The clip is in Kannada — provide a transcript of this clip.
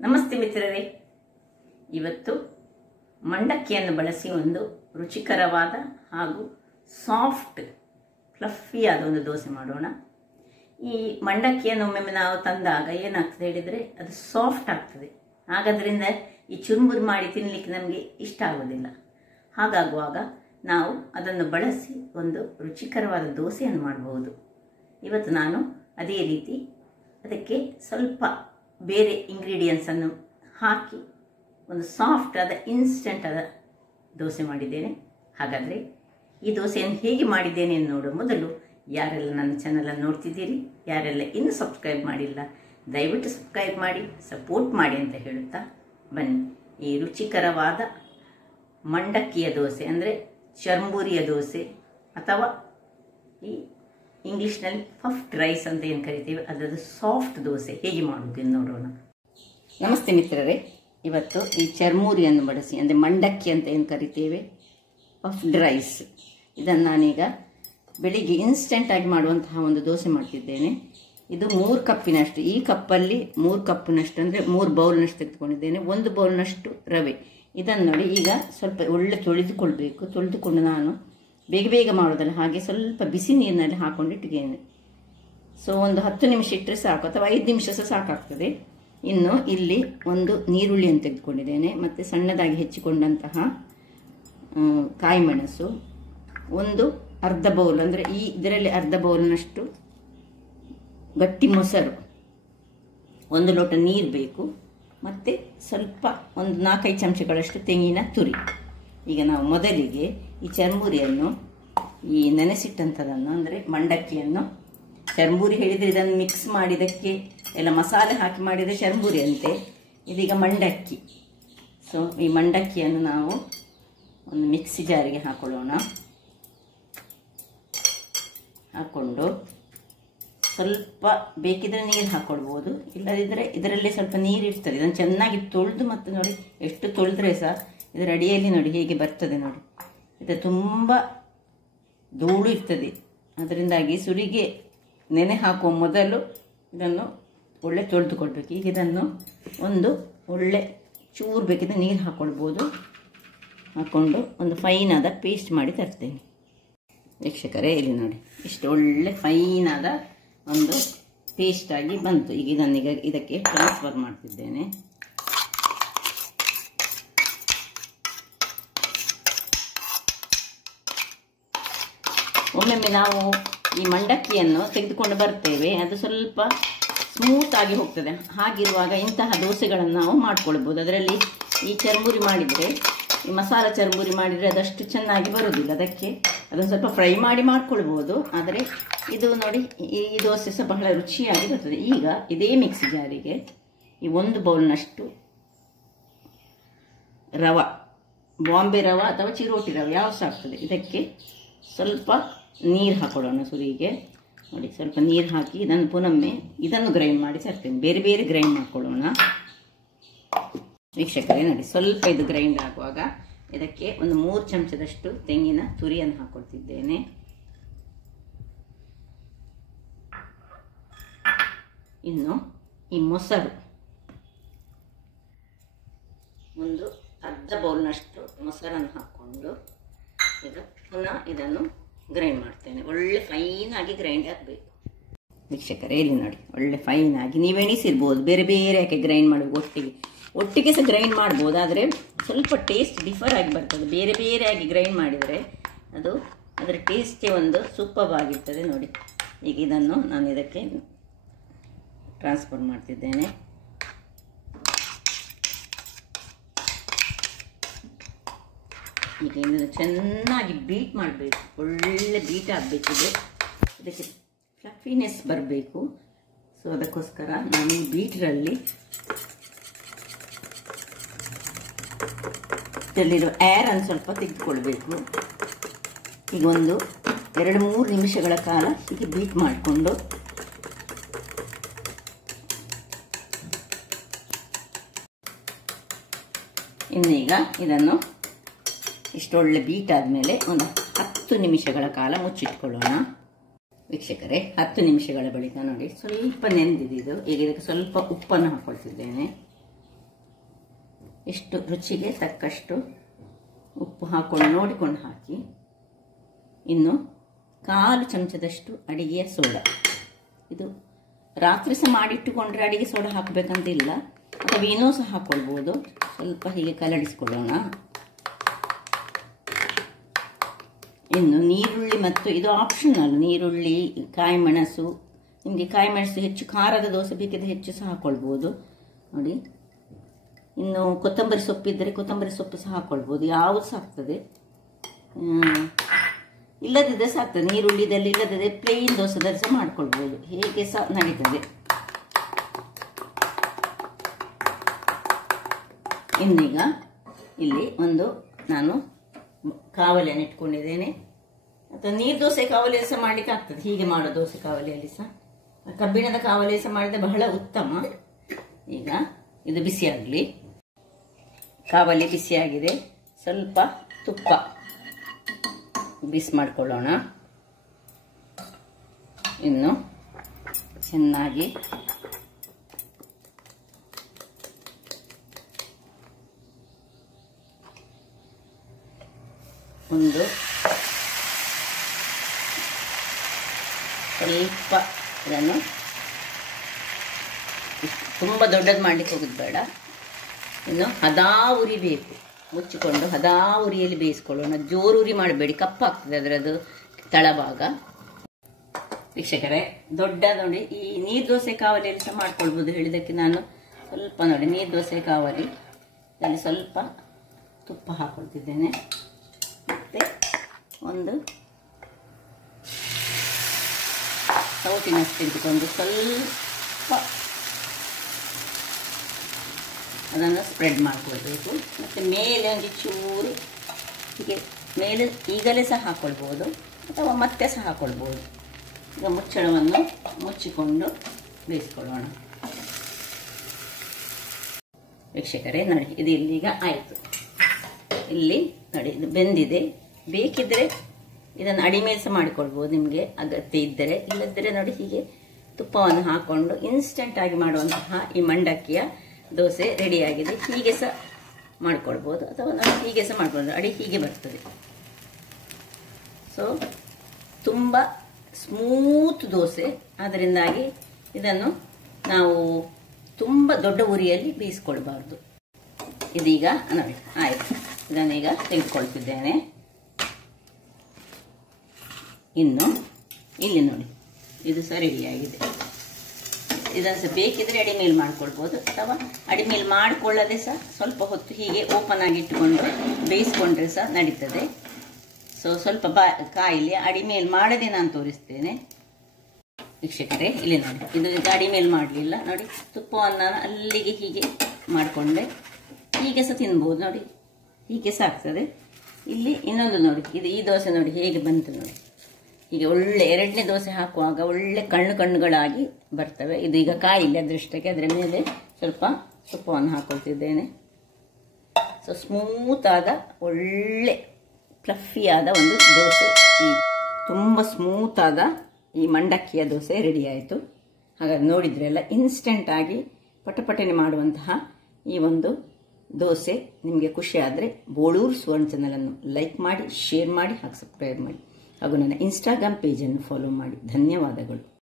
ನಮಸ್ತೆ ಮಿತ್ರರೇ, ಇವತ್ತು ಮಂಡಕ್ಕಿಯನ್ನು ಬಳಸಿ ಒಂದು ರುಚಿಕರವಾದ ಹಾಗೂ ಸಾಫ್ಟ್ ಫ್ಲಫಿಯಾದ ಒಂದು ದೋಸೆ ಮಾಡೋಣ. ಈ ಮಂಡಕ್ಕಿಯನ್ನು ಒಮ್ಮೊಮ್ಮೆ ನಾವು ತಂದಾಗ ಏನಾಗ್ತದೆ ಹೇಳಿದರೆ ಅದು ಸಾಫ್ಟ್ ಆಗ್ತದೆ. ಹಾಗಾದ್ರಿಂದ ಈ ಚುರುಮುರು ಮಾಡಿ ತಿನ್ನಲಿಕ್ಕೆ ನಮಗೆ ಇಷ್ಟ ಆಗೋದಿಲ್ಲ. ಹಾಗಾಗುವಾಗ ನಾವು ಅದನ್ನು ಬಳಸಿ ಒಂದು ರುಚಿಕರವಾದ ದೋಸೆಯನ್ನು ಮಾಡಬಹುದು. ಇವತ್ತು ನಾನು ಅದೇ ರೀತಿ ಅದಕ್ಕೆ ಸ್ವಲ್ಪ ಬೇರೆ ಇಂಗ್ರೀಡಿಯೆಂಟ್ಸನ್ನು ಹಾಕಿ ಒಂದು ಸಾಫ್ಟ್ ಆದ ಇನ್ಸ್ಟೆಂಟ್ ಆದ ದೋಸೆ ಮಾಡಿದ್ದೇನೆ. ಹಾಗಾದರೆ ಈ ದೋಸೆಯನ್ನು ಹೇಗೆ ಮಾಡಿದ್ದೇನೆ ಎಂದು ನೋಡುವ ಮೊದಲು ಯಾರೆಲ್ಲ ನನ್ನ ಚಾನಲನ್ನು ನೋಡ್ತಿದ್ದೀರಿ, ಯಾರೆಲ್ಲ ಇನ್ನೂ ಸಬ್ಸ್ಕ್ರೈಬ್ ಮಾಡಿಲ್ಲ, ದಯವಿಟ್ಟು ಸಬ್ಸ್ಕ್ರೈಬ್ ಮಾಡಿ ಸಪೋರ್ಟ್ ಮಾಡಿ ಅಂತ ಹೇಳುತ್ತಾ ಬನ್ನಿ ಈ ರುಚಿಕರವಾದ ಮಂಡಕ್ಕಿಯ ದೋಸೆ ಅಂದರೆ ಚರ್ಮುರಿಯ ದೋಸೆ ಅಥವಾ ಈ ಇಂಗ್ಲೀಷ್ನಲ್ಲಿ ಪಫ್ಡ್ ರೈಸ್ ಅಂತ ಏನು ಕರಿತೀವಿ ಅದರದ್ದು ಸಾಫ್ಟ್ ದೋಸೆ ಹೇಗೆ ಮಾಡುವುದು ಎಂದು ನೋಡೋಣ. ನಮಸ್ತೆ ಮಿತ್ರರೇ, ಇವತ್ತು ಈ ಚರ್ಮುರಿಯನ್ನು ಬಳಸಿ ಅಂದರೆ ಮಂಡಕ್ಕಿ ಅಂತ ಏನು ಕರಿತೇವೆ ಪಫ್ಡ್ ರೈಸ್, ಇದನ್ನು ನಾನೀಗ ಬೆಳಿಗ್ಗೆ ಇನ್ಸ್ಟೆಂಟಾಗಿ ಮಾಡುವಂತಹ ಒಂದು ದೋಸೆ ಮಾಡ್ತಿದ್ದೇನೆ. ಇದು 3 ಕಪ್ಪಿನಷ್ಟು, ಈ ಕಪ್ಪಲ್ಲಿ 3 ಕಪ್ಪಿನಷ್ಟು ಅಂದರೆ 3 ಬೌಲ್ನಷ್ಟು ತೆಗೆದುಕೊಂಡಿದ್ದೇನೆ. 1 ಬೌಲ್ನಷ್ಟು ರವೆ. ಇದನ್ನು ನೋಡಿ ಈಗ ಸ್ವಲ್ಪ ಒಳ್ಳೆ ತೊಳೆದುಕೊಳ್ಬೇಕು. ತೊಳೆದುಕೊಂಡು ನಾನು ಬೇಗ ಮಾಡೋದಲ್ಲ, ಹಾಗೆ ಸ್ವಲ್ಪ ಬಿಸಿ ನೀರಿನಲ್ಲಿ ಹಾಕೊಂಡಿಟ್ಟಿದ್ದೇನೆ. ಸೊ ಒಂದು 10 ನಿಮಿಷ ಇಟ್ಟರೆ ಸಾಕು, ಅಥವಾ 5 ನಿಮಿಷ ಸಹ ಸಾಕಾಗ್ತದೆ. ಇನ್ನು ಇಲ್ಲಿ ಒಂದು ನೀರುಳ್ಳಿಯನ್ನು ತೆಗೆದುಕೊಂಡಿದ್ದೇನೆ, ಮತ್ತು ಸಣ್ಣದಾಗಿ ಹೆಚ್ಚಿಕೊಂಡಂತಹ ಕಾಯಿ ಮೆಣಸು, ಒಂದು ಅರ್ಧ ಬೌಲ್ ಅಂದರೆ ಇದರಲ್ಲಿ ಅರ್ಧ ಬೌಲ್ನಷ್ಟು ಗಟ್ಟಿ ಮೊಸರು, 1 ಲೋಟ ನೀರು ಬೇಕು, ಮತ್ತು ಸ್ವಲ್ಪ ಒಂದು 4-5 ಚಮಚಗಳಷ್ಟು ತೆಂಗಿನ ತುರಿ. ಈಗ ನಾವು ಮೊದಲಿಗೆ ಈ ಚರ್ಮುರಿಯನ್ನು ಈ ನೆನೆಸಿಟ್ಟಂಥದನ್ನು ಅಂದರೆ ಮಂಡಕ್ಕಿಯನ್ನು, ಚರ್ಮುರಿ ಹೇಳಿದರೆ ಇದನ್ನು ಮಿಕ್ಸ್ ಮಾಡಿದ್ದಕ್ಕೆ ಎಲ್ಲ ಮಸಾಲೆ ಹಾಕಿ ಮಾಡಿದರೆ ಚರ್ಮುರಿ ಅಂತೆ, ಇದೀಗ ಮಂಡಕ್ಕಿ. ಸೊ ಈ ಮಂಡಕ್ಕಿಯನ್ನು ನಾವು ಒಂದು ಮಿಕ್ಸಿ ಜಾರಿಗೆ ಹಾಕೊಳ್ಳೋಣ. ಹಾಕ್ಕೊಂಡು ಸ್ವಲ್ಪ ಬೇಕಿದ್ರೆ ನೀರು ಹಾಕ್ಕೊಳ್ಬೋದು, ಇಲ್ಲದಿದ್ದರೆ ಇದರಲ್ಲಿ ಸ್ವಲ್ಪ ನೀರು ಇರ್ತದೆ. ಇದನ್ನು ಚೆನ್ನಾಗಿ ತೊಳೆದು, ಮತ್ತು ನೋಡಿ ಎಷ್ಟು ತೊಳೆದ್ರೆ ಸಹ ಇದರ ಅಡಿಯಲ್ಲಿ ನೋಡಿ ಹೇಗೆ ಬರ್ತದೆ ನೋಡಿ, ಇದು ತುಂಬ ಧೂಳು ಇರ್ತದೆ. ಅದರಿಂದಾಗಿ ಸುರಿಗೆ ನೆನೆ ಹಾಕುವ ಮೊದಲು ಇದನ್ನು ಒಳ್ಳೆ ತೊಳೆದುಕೊಳ್ಬೇಕು. ಈಗ ಇದನ್ನು ಒಂದು ಒಳ್ಳೆ ಚೂರು ಬೇಕಿದ್ರೆ ನೀರು ಹಾಕ್ಕೊಳ್ಬೋದು. ಹಾಕ್ಕೊಂಡು ಒಂದು ಫೈನಾದ ಪೇಸ್ಟ್ ಮಾಡಿ ತರ್ತೇನೆ. ವೀಕ್ಷಕರೇ, ಇಲ್ಲಿ ನೋಡಿ ಇಷ್ಟು ಒಳ್ಳೆ ಫೈನಾದ ಒಂದು ಪೇಸ್ಟ್ ಆಗಿ ಬಂತು. ಈಗ ಇದನ್ನೀಗ ಇದಕ್ಕೆ ಟ್ರಾನ್ಸ್ಫರ್ ಮಾಡ್ತಿದ್ದೇನೆ. ಒಮ್ಮೊಮ್ಮೆ ನಾವು ಈ ಮಂಡಕ್ಕಿಯನ್ನು ತೆಗೆದುಕೊಂಡು ಬರ್ತೇವೆ, ಅದು ಸ್ವಲ್ಪ ಸ್ಮೂತ್ ಆಗಿ ಹೋಗ್ತದೆ. ಹಾಗಿರುವಾಗ ಇಂತಹ ದೋಸೆಗಳನ್ನು ನಾವು ಮಾಡ್ಕೊಳ್ಬೋದು. ಅದರಲ್ಲಿ ಈ ಚರ್ಮುರಿ ಮಾಡಿದರೆ, ಈ ಮಸಾಲ ಚರ್ಮುರಿ ಮಾಡಿದರೆ ಅದಷ್ಟು ಚೆನ್ನಾಗಿ ಬರೋದಿಲ್ಲ. ಅದಕ್ಕೆ ಅದನ್ನು ಸ್ವಲ್ಪ ಫ್ರೈ ಮಾಡಿ ಮಾಡ್ಕೊಳ್ಬೋದು. ಆದರೆ ಇದು ನೋಡಿ ಈ ದೋಸೆ ಸಹ ಬಹಳ ರುಚಿಯಾಗಿ ಬರ್ತದೆ. ಈಗ ಇದೇ ಮಿಕ್ಸಿ ಜಾರಿಗೆ ಈ 1 ಬೌಲ್ನಷ್ಟು ರವೆ, ಬಾಂಬೆ ರವೆ ಅಥವಾ ಚಿರೋಟಿ ರವೆ ಯಾವ ಸಹ ಆಗ್ತದೆ. ಇದಕ್ಕೆ ಸ್ವಲ್ಪ ನೀರು ಹಾಕೊಳ್ಳೋಣ. ಸುರಿಗೆ ನೋಡಿ ಸ್ವಲ್ಪ ನೀರು ಹಾಕಿ ಇದನ್ನು ಪುನೊಮ್ಮೆ ಇದನ್ನು ಗ್ರೈಂಡ್ ಮಾಡಿ ತರ್ತೇನೆ. ಬೇರೆ ಬೇರೆ ಗ್ರೈಂಡ್ ಮಾಡ್ಕೊಳ್ಳೋಣ. ವೀಕ್ಷಕರೇ ನೋಡಿ, ಸ್ವಲ್ಪ ಇದು ಗ್ರೈಂಡ್ ಆಗುವಾಗ ಇದಕ್ಕೆ ಒಂದು 3 ಚಮಚದಷ್ಟು ತೆಂಗಿನ ತುರಿಯನ್ನು ಹಾಕೊಳ್ತಿದ್ದೇನೆ. ಇನ್ನು ಈ ಮೊಸರು, ಒಂದು ಅರ್ಧ ಬೌಲ್ನಷ್ಟು ಮೊಸರನ್ನು ಹಾಕ್ಕೊಂಡು ಈಗ ಪುನಃ ಇದನ್ನು ಗ್ರೈಂಡ್ ಮಾಡ್ತೇನೆ. ಒಳ್ಳೆ ಫೈನಾಗಿ ಗ್ರೈಂಡ್ ಆಗಬೇಕು. ವೀಕ್ಷಕರೇ, ಇಲ್ಲಿ ನೋಡಿ ಒಳ್ಳೆ ಫೈನಾಗಿ ನೀವು ಎಣಿಸಿರ್ಬೋದು. ಬೇರೆ ಬೇರೆ ಯಾಕೆ ಗ್ರೈಂಡ್ ಮಾಡಬೇಕು, ಒಟ್ಟಿಗೆ ಸಹ ಗ್ರೈಂಡ್ ಮಾಡ್ಬೋದು. ಆದರೆ ಸ್ವಲ್ಪ ಟೇಸ್ಟ್ ಡಿಫರ್ ಆಗಿ ಬರ್ತದೆ. ಬೇರೆ ಬೇರೆ ಆಗಿ ಗ್ರೈಂಡ್ ಮಾಡಿದರೆ ಅದು ಅದರ ಟೇಸ್ಟೇ ಒಂದು ಸೂಪರ್ ಆಗಿರ್ತದೆ. ನೋಡಿ ಈಗ ಇದನ್ನು ನಾನು ಇದಕ್ಕೆ ಟ್ರಾನ್ಸ್ಫರ್ ಮಾಡ್ತಿದ್ದೇನೆ. ಈಗ ಇದನ್ನು ಚೆನ್ನಾಗಿ ಬೀಟ್ ಮಾಡಬೇಕು. ಒಳ್ಳೆ ಬೀಟ್ ಆಗಬೇಕು. ಇದಕ್ಕೆ ಫ್ಲಫಿನೆಸ್ ಬರಬೇಕು. ಸೊ ಅದಕ್ಕೋಸ್ಕರ ನಾನು ಈ ಬೀಟ್ರಲ್ಲಿ ಇದರಲ್ಲಿರೋ ಏರನ್ನು ಸ್ವಲ್ಪ ತೆಗೆದುಕೊಳ್ಬೇಕು. ಈಗ ಒಂದು 2-3 ನಿಮಿಷಗಳ ಕಾಲ ಹೀಗೆ ಬೀಟ್ ಮಾಡಿಕೊಂಡು ಇನ್ನೀಗ ಇದನ್ನು ಇಷ್ಟೊಳ್ಳೆ ಬೀಟ್ ಆದಮೇಲೆ ಒಂದು 10 ನಿಮಿಷಗಳ ಕಾಲ ಮುಚ್ಚಿಟ್ಕೊಳ್ಳೋಣ. ವೀಕ್ಷಕರೇ, 10 ನಿಮಿಷಗಳ ಬಳಿಕ ನೋಡಿ ಸ್ವಲ್ಪ ನೆಂದಿದ್ದು. ಈಗ ಇದಕ್ಕೆ ಸ್ವಲ್ಪ ಉಪ್ಪನ್ನು ಹಾಕೊಳ್ತಿದ್ದೇನೆ. ಎಷ್ಟು ರುಚಿಗೆ ತಕ್ಕಷ್ಟು ಉಪ್ಪು ಹಾಕೊಂಡು ನೋಡಿಕೊಂಡು ಹಾಕಿ. ಇನ್ನು 1/4 ಚಮಚದಷ್ಟು ಅಡಿಗೆಯ ಸೋಡಾ. ಇದು ರಾತ್ರಿ ಸಹ ಮಾಡಿಟ್ಟುಕೊಂಡ್ರೆ ಅಡಿಗೆ ಸೋಡಾ ಹಾಕಬೇಕಂತಿಲ್ಲ, ಅಥವಾ ಇನ್ನೂ ಸಹ ಹಾಕ್ಕೊಳ್ಬೋದು. ಸ್ವಲ್ಪ ಹೀಗೆ ಕಲಡಿಸ್ಕೊಳ್ಳೋಣ. ಇನ್ನು ನೀರುಳ್ಳಿ, ಮತ್ತು ಇದು ಆಪ್ಷನಲ್, ನೀರುಳ್ಳಿ, ಕಾಯಿ ಮೆಣಸು. ನಿಮಗೆ ಕಾಯಿ ಮೆಣಸು ಹೆಚ್ಚು ಖಾರದ ದೋಸೆ ಬೇಕಿದ್ರೆ ಹೆಚ್ಚು ಸಹ ಹಾಕ್ಕೊಳ್ಬೋದು ನೋಡಿ. ಇನ್ನು ಕೊತ್ತಂಬರಿ ಸೊಪ್ಪಿದ್ದರೆ ಕೊತ್ತಂಬರಿ ಸೊಪ್ಪು ಸಹ ಹಾಕ್ಕೊಳ್ಬೋದು, ಯಾವುದು ಸಹ ಆಗ್ತದೆ. ಇಲ್ಲದಿದ್ದರೆ ಸಹ ಆಗ್ತದೆ, ನೀರುಳ್ಳಿದಲ್ಲಿ ಇಲ್ಲದಿದ್ದರೆ ಪ್ಲೇನ್ ದೋಸೆದಲ್ಲಿ ಸಹ ಮಾಡ್ಕೊಳ್ಬೋದು, ಹೇಗೆ ಸಹ ನಡೀತದೆ. ಇನ್ನೀಗ ಇಲ್ಲಿ ನಾನು ಕಾವಲಿಯನ್ನು ಇಟ್ಕೊಂಡಿದ್ದೇನೆ. ಅಥವಾ ನೀರು ದೋಸೆ ಕಾವಲಿ ಸಹ ಮಾಡಲಿಕ್ಕೆ ಆಗ್ತದೆ, ಹೀಗೆ ಮಾಡೋ ದೋಸೆ ಕಾವಲಿಯಲ್ಲಿ ಸಹ. ಕಬ್ಬಿಣದ ಕಾವಲಿ ಸಹ ಮಾಡಿದ್ರೆ ಬಹಳ ಉತ್ತಮ. ಈಗ ಇದು ಬಿಸಿಯಾಗಲಿ. ಕಾವಲಿ ಬಿಸಿಯಾಗಿದೆ. ಸ್ವಲ್ಪ ತುಪ್ಪ ಬಿಸಿ ಮಾಡಿಕೊಳ್ಳೋಣ. ಇನ್ನು ಚೆನ್ನಾಗಿ ಸ್ವಲ್ಪ ಇದನ್ನು ತುಂಬ ದೊಡ್ಡದು ಮಾಡಲಿಕ್ಕೆ ಹೋಗೋದು ಬೇಡ. ಇನ್ನು ಹದಾ ಉರಿ ಬೇಕು, ಮುಚ್ಚಿಕೊಂಡು ಹದಾ ಉರಿಯಲ್ಲಿ ಬೇಯಿಸ್ಕೊಳ್ಳೋಣ. ಜೋರು ಉರಿ ಮಾಡಬೇಡಿ, ಕಪ್ಪಾಗ್ತದೆ ಅದರದ್ದು ತಳಭಾಗ. ವೀಕ್ಷಕರೇ, ದೊಡ್ಡ ನೋಡಿ ಈ ನೀರು ದೋಸೆ ಕಾವಲಿಯಲ್ಲಿ ಸಹ ಮಾಡ್ಕೊಳ್ಬೋದು. ಹೇಳಿದ್ದಕ್ಕೆ ನಾನು ಸ್ವಲ್ಪ ನೋಡಿ ನೀರು ದೋಸೆ ಕಾವಲಿ ಅಲ್ಲಿ ಸ್ವಲ್ಪ ತುಪ್ಪ ಹಾಕೊಳ್ತಿದ್ದೇನೆ. ಮತ್ತು ಒಂದು ಸೌಟಿನಷ್ಟು ತೆಗೆದುಕೊಂಡು ಸ್ವಲ್ಪ ಅದನ್ನು ಸ್ಪ್ರೆಡ್ ಮಾಡ್ಕೊಳ್ಬೇಕು. ಮತ್ತು ಮೇಲೆ ಒಂದು ಚೂರು ಹೀಗೆ ಮೇಲೆ ಈಗಲೇ ಸಹ ಹಾಕ್ಕೊಳ್ಬೋದು, ಅಥವಾ ಮತ್ತೆ ಸಹ ಹಾಕ್ಕೊಳ್ಬೋದು. ಈಗ ಮುಚ್ಚಳವನ್ನು ಮುಚ್ಚಿಕೊಂಡು ಬೇಯಿಸ್ಕೊಳ್ಳೋಣ. ವೀಕ್ಷಕರೇ ನೋಡಿ, ಇದು ಇಲ್ಲೀಗ ಆಯಿತು. ಇಲ್ಲಿ ನೋಡಿ ಇದು ಬೆಂದಿದೆ. ಬೇಕಿದ್ದರೆ ಇದನ್ನು ಅಡಿಮೇಲೆ ಸಹ ಮಾಡಿಕೊಳ್ಬೋದು ನಿಮಗೆ ಅಗತ್ಯ ಇದ್ದರೆ. ಇಲ್ಲದಿದ್ದರೆ ನೋಡಿ ಹೀಗೆ ತುಪ್ಪವನ್ನು ಹಾಕ್ಕೊಂಡು ಇನ್ಸ್ಟೆಂಟ್ ಆಗಿ ಮಾಡುವಂತಹ ಈ ಮಂಡಕ್ಕಿಯ ದೋಸೆ ರೆಡಿಯಾಗಿದೆ. ಹೀಗೆ ಸಹ ಮಾಡ್ಕೊಳ್ಬೋದು, ಅಥವಾ ನಾವು ಹೀಗೆ ಸಹ ಮಾಡ್ಕೊಳ್ಬೋದು. ಅಡಿ ಹೀಗೆ ಬರ್ತದೆ. ಸೊ ತುಂಬ ಸ್ಮೂತ್ ದೋಸೆ. ಅದರಿಂದಾಗಿ ಇದನ್ನು ನಾವು ತುಂಬ ದೊಡ್ಡ ಉರಿಯಲ್ಲಿ ಬೇಯಿಸ್ಕೊಳ್ಬಾರ್ದು. ಇದೀಗ ನೋಡಿ ಆಯಿತು. ಇದನ್ನೀಗ ತೆಗೆದುಕೊಳ್ತಿದ್ದೇನೆ. ಇನ್ನು ಇಲ್ಲಿ ನೋಡಿ ಇದು ಸಹ ರೆಡಿಯಾಗಿದೆ. ಇದನ್ನು ಸಹ ಬೇಕಿದ್ರೆ ಅಡಿಮೇಲೆ ಮಾಡ್ಕೊಳ್ಬೋದು, ಅಥವಾ ಅಡಿಮೇಲೆ ಮಾಡಿಕೊಳ್ಳದೆ ಸಹ ಸ್ವಲ್ಪ ಹೊತ್ತು ಹೀಗೆ ಓಪನ್ ಆಗಿ ಇಟ್ಟುಕೊಂಡು ಬೇಯಿಸ್ಕೊಂಡ್ರೆ ಸಹ ನಡೀತದೆ. ಸೊ ಸ್ವಲ್ಪ ಕಾಯಿಲೆ ಅಡಿಮೇಲೆ ಮಾಡದೆ ನಾನು ತೋರಿಸ್ತೇನೆ. ವೀಕ್ಷಕರೇ ಇಲ್ಲಿ ನೋಡಿ, ಇದು ಈಗ ಅಡಿಮೇಲೆ ಮಾಡಲಿಲ್ಲ ನೋಡಿ. ತುಪ್ಪವನ್ನು ನಾನು ಅಲ್ಲಿಗೆ ಹೀಗೆ ಮಾಡಿಕೊಂಡೆ. ಹೀಗೆ ಸಹ ತಿನ್ಬೋದು ನೋಡಿ, ಹೀಗೆ ಸಹ ಆಗ್ತದೆ. ಇಲ್ಲಿ ಇನ್ನೊಂದು ನೋಡಿ, ಇದು ಈ ದೋಸೆ ನೋಡಿ ಹೇಗೆ ಬಂತು ನೋಡಿ. ಹೀಗೆ ಒಳ್ಳೆ ಎರಡನೇ ದೋಸೆ ಹಾಕುವಾಗ ಒಳ್ಳೆ ಕಣ್ಣುಗಳಾಗಿ ಬರ್ತವೆ. ಇದು ಈಗ ಕಾಯಿಲ್ಲ ಅದೃಷ್ಟಕ್ಕೆ. ಅದರ ಮೇಲೆ ಸ್ವಲ್ಪ ತುಪ್ಪವನ್ನು ಹಾಕೊಳ್ತಿದ್ದೇನೆ. ಸೊ ಸ್ಮೂತ್ ಆದ ಒಳ್ಳೆ ಫ್ಲಫಿಯಾದ ಒಂದು ದೋಸೆ, ಈ ತುಂಬ ಸ್ಮೂತ್ ಆದ ಈ ಮಂಡಕ್ಕಿಯ ದೋಸೆ ರೆಡಿ ಆಯಿತು. ಹಾಗಾಗಿ ನೋಡಿದ್ರೆಲ್ಲ ಇನ್ಸ್ಟೆಂಟ್ ಆಗಿ ಪಟಪಟನೆ ಮಾಡುವಂತಹ ಈ ಒಂದು ದೋಸೆ ನಿಮಗೆ ಖುಷಿ ಆದರೆ ಬೋಳೂರು ಸುವರ್ಣ ಚಾನಲನ್ನು ಲೈಕ್ ಮಾಡಿ, ಶೇರ್ ಮಾಡಿ, ಹಾಗೂ ಸಬ್ಸ್ಕ್ರೈಬ್ ಮಾಡಿ, ಹಾಗೂ ನನ್ನ ಇನ್ಸ್ಟಾಗ್ರಾಮ್ ಪೇಜನ್ನು ಫಾಲೋ ಮಾಡಿ. ಧನ್ಯವಾದಗಳು.